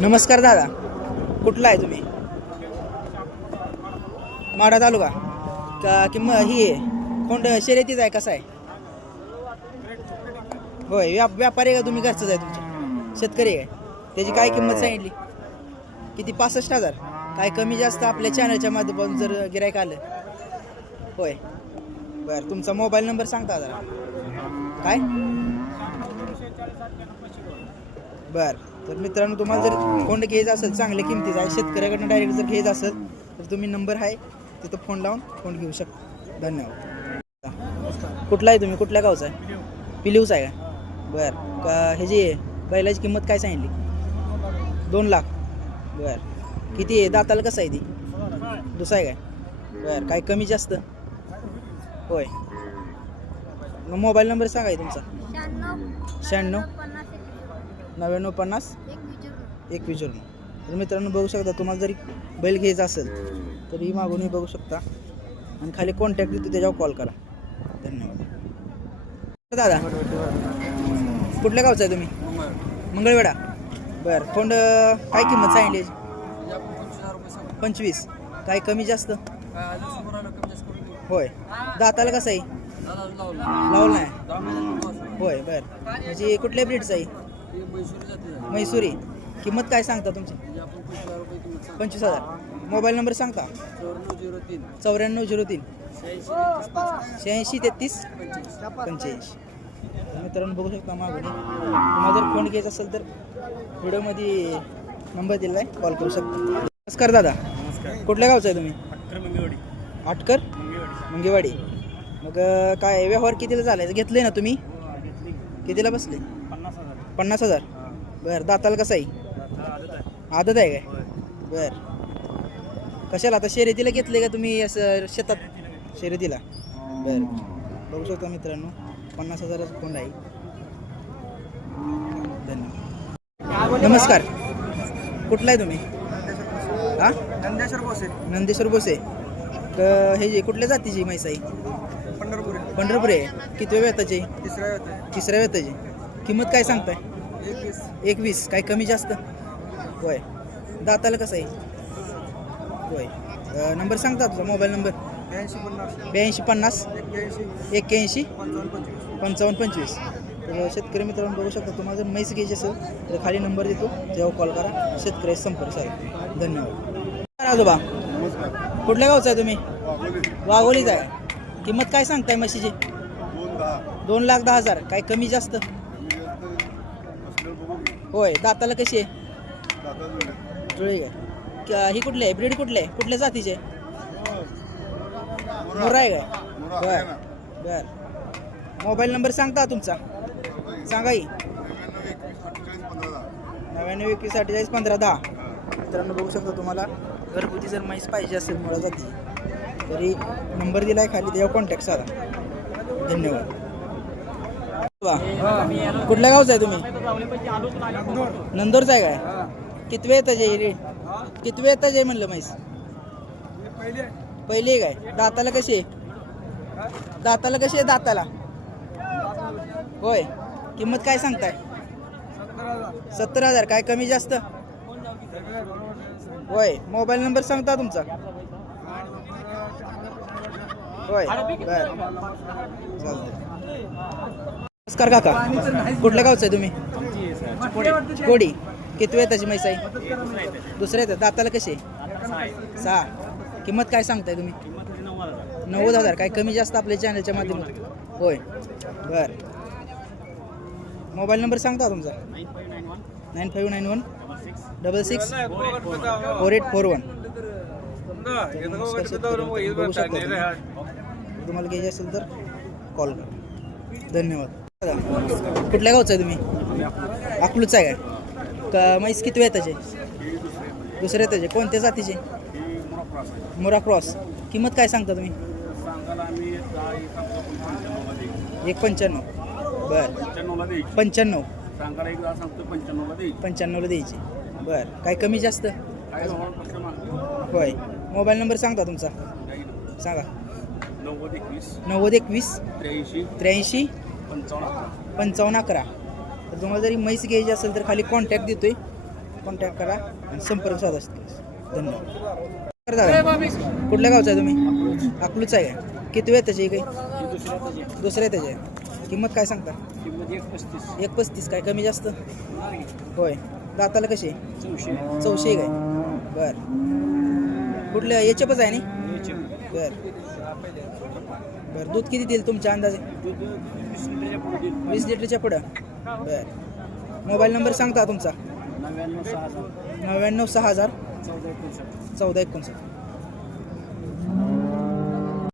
नमस्कार दादा, कुठला आहे तुम्ही? माढा तालुका का ही आहे कोण शर्यतीच आहे? कसा आहे? होय, व्यापारी आहे का तुम्ही? घरचंच आहे तुमच्या? शेतकरी आहे. त्याची काय किंमत सांगितली? किती? 65,000. काय कमी जास्त आपल्या चॅनलच्या माध्यमातून जर गिरायक आलं? होय, बरं. तुमचा मोबाईल नंबर सांगता जरा? काय? बरं. तर मित्रांनो, तुम्हाला जर कोंड घ्यायचं असेल, चांगल्या किमतीचा आहे, शेतकऱ्याकडनं डायरेक्ट जर घ्यायचं असेल तर तुम्ही नंबर आहे तिथं फोन लावून कोंड घेऊ शकता. धन्यवाद. कुठला आहे तुम्ही? कुठल्या गावचा आहे? पिलीवचा आहे का? बरं. का ह्याची बैलाची किंमत काय सांगितली? 2 लाख. बरं. किती आहे? दाताला कसं आहे ती? दुसरा आहे काय? बरं. काय कमी जास्त? होय. मग मोबाईल नंबर सांगा तुमचा? 96 99 50 1 तर मित्रांनो, बघू शकता. तुम्हाला जरी बैल घ्यायचा असेल तरी मागूनही बघू शकता आणि खाली कॉन्टॅक्ट देतो, त्याच्यावर कॉल करा. धन्यवाद. दादा, कुठल्या गावचा आहे तुम्ही? मंगळवेढा. बरं. कोंड काय किंमत सांगितली? 25. काय कमी जास्त? होय. दाताला कसं आहे? लावलं नाही. होय. बरं. म्हणजे कुठल्या ब्रीडचं आहे? म्हैसूरी. किंमत काय सांगता तुमची? 25,000. मोबाईल नंबर सांगता? 9403 86 33 85. मित्रांनो, बघू शकता मागून. तुम्हाला जर फोन घ्यायचा असेल तर व्हिडिओमध्ये नंबर दिला आहे, कॉल करू शकता. नमस्कार दादा. नमस्कार. कुठल्या गावचं आहे तुम्ही? मंगेवाडी. आटकर मंगेवाडी. मग काय व्यवहार कितीला झालाय? घेतले ना तुम्ही? कितीला बसले? 50,000. बरं. दाताला कसं आहे? आदत आहे काय? बरं. कशाला आता शर्यतीला घेतले का तुम्ही? असं शेतात शर्यतीला? बरं. बघू शकता मित्रांनो, 50,000चा कोंड आहे. धन्यवाद. नमस्कार. कुठला आहे तुम्ही? हा? नंदेश्वर बोसे. हे जे कुठल्या जातीची म्हैस आहे? पंढरपूर आहे. किती वेताची? तिसऱ्या वेताची. किंमत काय सांगताय? 21. काय कमी जास्त? होय. दाताला कसं आहे? होय. नंबर सांगता तुझा? Mobile number? 82 50 81 55 25. तर शेतकरी मित्रांनो, बघू शकता. तुम्हाला जर म्हैस घ्यायची असेल तर खाली नंबर देतो, तेव्हा कॉल करा. शेतकरी संपर्क साधा. धन्यवाद. आजोबा, कुठल्या गावचा आहे तुम्ही? वाघोलीचा आहे. किंमत काय सांगताय म्हशीची? 2,10,000. काय कमी जास्त? होय. दाताला कशी आहे? जुळी काय? ही कुठली आहे? ब्रीड कुठली आहे? कुठल्या जातीचे? मोरा आहे काय? बर बर. मोबाईल नंबर सांगता तुमचा? सांगा की. 99 21 48 15 10. मित्रांनो, बघू शकता. तुम्हाला घरगुती जर म्हैस पाहिजे असेल मोरा जाती तरी नंबर दिला आहे खाली, त्याच्यावर कॉन्टॅक्ट साधा. धन्यवाद. कुठल्या गावचा आहे तुम्ही? नंदोरचा आहे काय? किती वेळ येताचे रे? किती वेळ येताचे म्हणलं म्हैस? पहिली आहे काय? दाताला कशी आहे? दाताला कशी आहे? दाताला होय. किंमत काय सांगताय? 70,000. काय कमी जास्त? होय. मोबाईल नंबर सांगता तुमचा? होय. बर, चालतंय. नमस्कार काका. कुठल्या गावचं आहे तुम्ही? कोडी. किती वेळ त्याची म्हैस आहे? दुसऱ्या येतात. दाताला कशी आहे? 6. किंमत काय सांगताय तुम्ही? 90,000. काय कमी जास्त आपल्या चॅनलच्या माध्यमातून? होय. बर. मोबाईल नंबर सांगता तुमचा? 9591 66 4841. बघू शकता. तुम्हाला घ्यायचे असेल तर कॉल करा. धन्यवाद. कुठल्या गावचं आहे तुम्ही? अकलूजचा आहे काय? का म्हैस किती वेळ त्याचे? दुसऱ्या त्याचे. कोणत्या जातीचे? मोरा क्रॉस. किंमत काय सांगता तुम्ही? 1.95. बर. 95. 95ला द्यायची. बर. काय कमी जास्त? होय. मोबाईल नंबर सांगता तुमचा? सांगा. 90 21 83 55 11. तर तुम्हाला जरी म्हैस घ्यायची असेल तर खाली कॉन्टॅक्ट देतोय, कॉन्टॅक्ट करा आणि संपर्क साधा. धन्यवाद. बरं दादा, कुठल्या गावचा आहे तुम्ही? अकलूच आहे का? किती वेळ त्याची काही? दुसऱ्या त्याची आहे. किंमत काय सांगता? 1.35. काय कमी जास्त? होय. दाताला कशी? 400 काय? बरं. कुठल्या याच्यापच आहे ना? बरं. दूध किती देईल तुमच्या अंदाजे? 20 लिटरच्या पुढं. बरं. मोबाईल नंबर सांगता तुमचा? 99 6000 14 59.